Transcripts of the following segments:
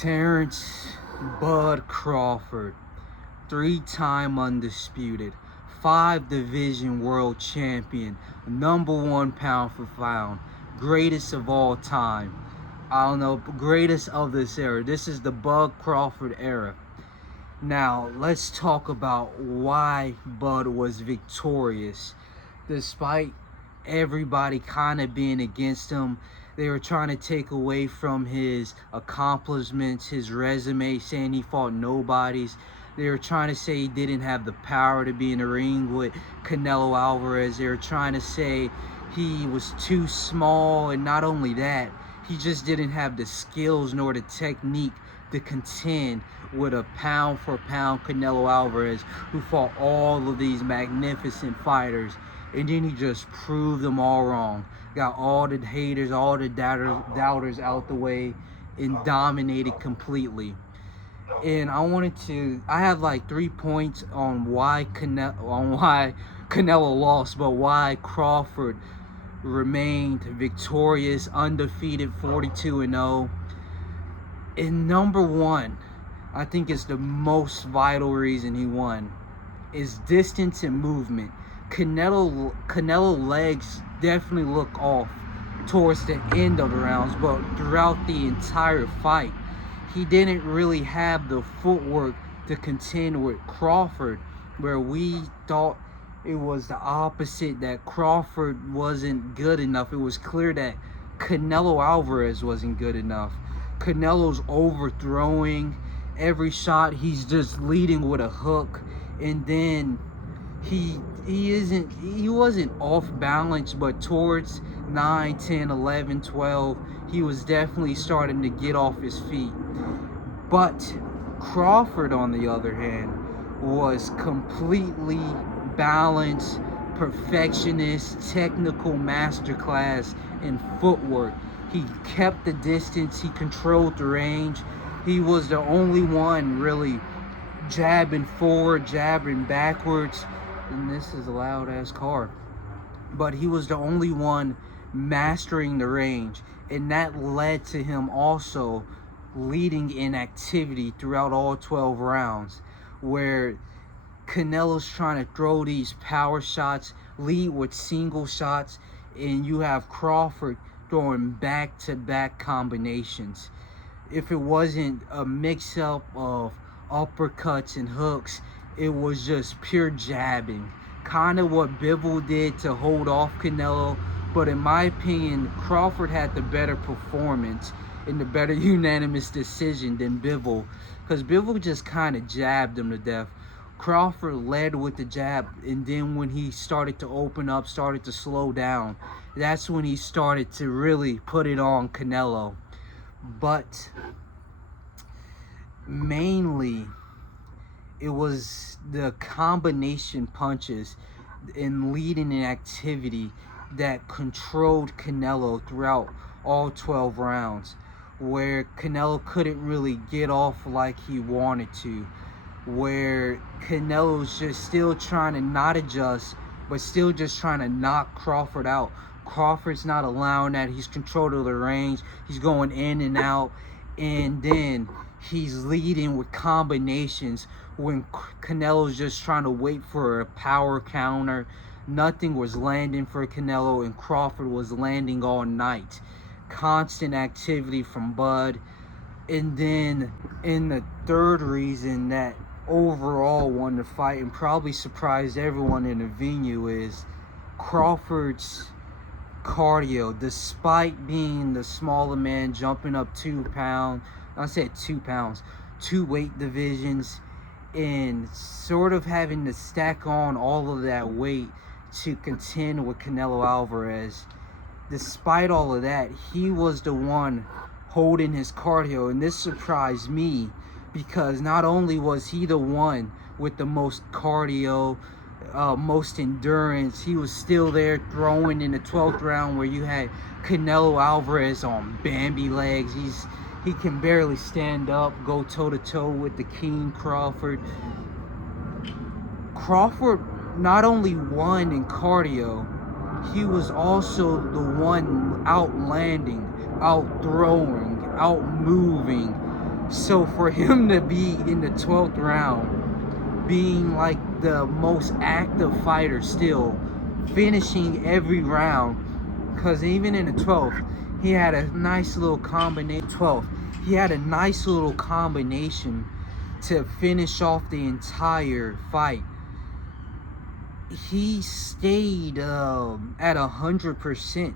Terence Bud Crawford, 3-time undisputed, 5-division world champion, #1 pound for pound, greatest of all time. I don't know, greatest of this era. This is the Bud Crawford era. Now, let's talk about why Bud was victorious. Despite everybody kind of being against him, they were trying to take away from his accomplishments, his resume, saying he fought nobodies. They were trying to say he didn't have the power to be in the ring with Canelo Alvarez. They were trying to say he was too small, and not only that, he just didn't have the skills nor the technique to contend with a pound-for-pound Canelo Alvarez, who fought all of these magnificent fighters. And then he just proved them all wrong. Got all the haters, all the doubters out the way, and dominated completely. And I have like 3 points on why Canelo lost, but why Crawford remained victorious, undefeated, 42-0. And number one, I think it's the most vital reason he won, is distance and movement. Canelo legs definitely look off towards the end of the rounds, but throughout the entire fight, he didn't really have the footwork to contend with Crawford, where we thought it was the opposite, that Crawford wasn't good enough. It was clear that Canelo Alvarez wasn't good enough. Canelo's overthrowing every shot. He's just leading with a hook, and then he wasn't off balance, but towards 9, 10, 11, 12, he was definitely starting to get off his feet. But Crawford, on the other hand, was completely balanced, perfectionist, technical masterclass in footwork. He kept the distance, he controlled the range. He was the only one really jabbing forward, jabbing backwards. And this is a loud ass car. But he was the only one mastering the range, and that led to him also leading in activity throughout all 12 rounds, where Canelo's trying to throw these power shots, lead with single shots, and you have Crawford throwing back-to-back combinations. If it wasn't a mix-up of uppercuts and hooks, it was just pure jabbing. Kind of what Bivol did to hold off Canelo, but in my opinion, Crawford had the better performance and the better unanimous decision than Bivol, because Bivol just kind of jabbed him to death. Crawford led with the jab, and then when he started to open up, started to slow down, that's when he started to really put it on Canelo. But mainly, it was the combination punches and leading in activity that controlled Canelo throughout all 12 rounds, where Canelo couldn't really get off like he wanted to, where Canelo's just still trying to not adjust, but still just trying to knock Crawford out. Crawford's not allowing that. He's controlling the range. He's going in and out, and then he's leading with combinations when Canelo's just trying to wait for a power counter. Nothing was landing for Canelo, and Crawford was landing all night. Constant activity from Bud. And then in the third reason that overall won the fight and probably surprised everyone in the venue is Crawford's cardio. Despite being the smaller man, jumping up 2 pounds, I said 2 pounds, 2 weight divisions, and sort of having to stack on all of that weight to contend with Canelo Alvarez. Despite all of that, he was the one holding his cardio, and this surprised me, because not only was he the one with the most cardio, most endurance, he was still there throwing in the 12th round, where you had Canelo Alvarez on Bambi legs. He can barely stand up, go toe-to-toe with the King Crawford. Crawford not only won in cardio, he was also the one outlanding, out-throwing, out-moving So for him to be in the 12th round, being like the most active fighter still, finishing every round, because even in the 12th, he had a nice little combination. 12th, he had a nice little combination to finish off the entire fight. He stayed at 100%,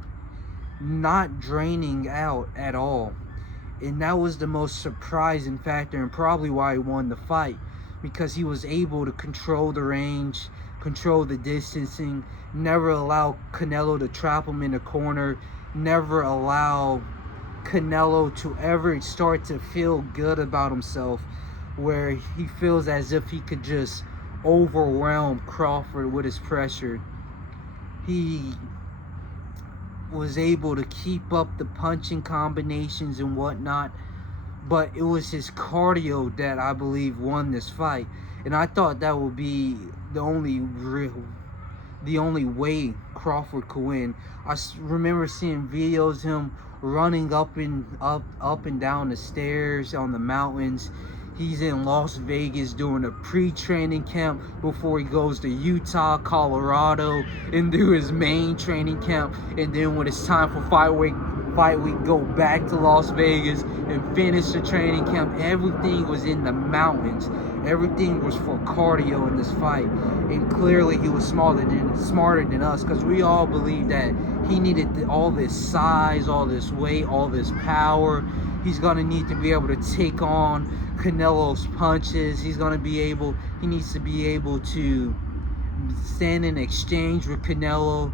not draining out at all. And that was the most surprising factor, and probably why he won the fight, because he was able to control the range, control the distancing, never allow Canelo to trap him in the corner, never allow Canelo to ever start to feel good about himself, where he feels as if he could just overwhelm Crawford with his pressure. He was able to keep up the punching combinations and whatnot, but it was his cardio that I believe won this fight. And I thought that would be the only way Crawford could win. I remember seeing videos of him running up and down the stairs on the mountains. He's in Las Vegas doing a pre-training camp before he goes to Utah, Colorado, and do his main training camp. And then when it's time for fight week, go back to Las Vegas and finish the training camp. Everything was in the mountains. Everything was for cardio in this fight. And clearly he was smarter than us, because we all believed that he needed all this size, all this weight, all this power. He's going to need to be able to take on Canelo's punches. He needs to be able to stand in exchange with Canelo,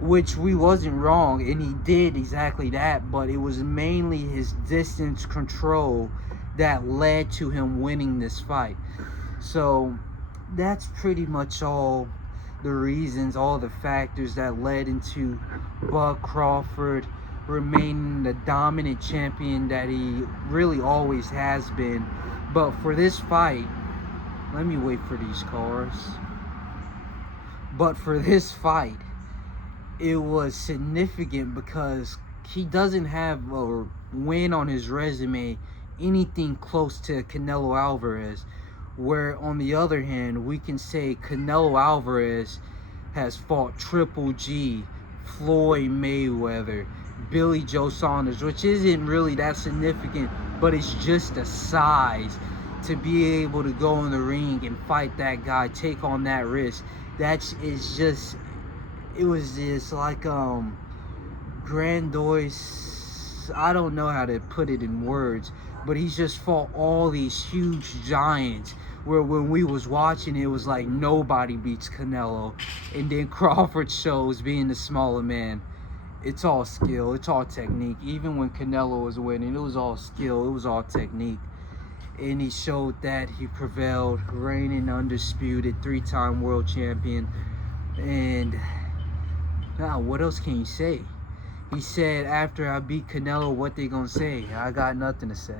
which we wasn't wrong, and he did exactly that, but it was mainly his distance control that led to him winning this fight. So that's pretty much all the reasons, all the factors that led into Bud Crawford remaining the dominant champion that he really always has been. But for this fight, let me wait for these cars. But for this fight, it was significant because he doesn't have a win on his resume anything close to Canelo Alvarez, where on the other hand we can say Canelo Alvarez has fought Triple G, Floyd Mayweather, Billy Joe Saunders, which isn't really that significant, but it's just the size to be able to go in the ring and fight that guy, take on that risk. It was just like grandiose. I don't know how to put it in words, but he's just fought all these huge giants where when we was watching, it was like nobody beats Canelo. And then Crawford shows being the smaller man. It's all skill, it's all technique. Even when Canelo was winning, it was all skill, it was all technique. And he showed that he prevailed, reigning undisputed, 3-time world champion. And now, what else can you say? He said, after I beat Canelo, what they gonna say? I got nothing to say.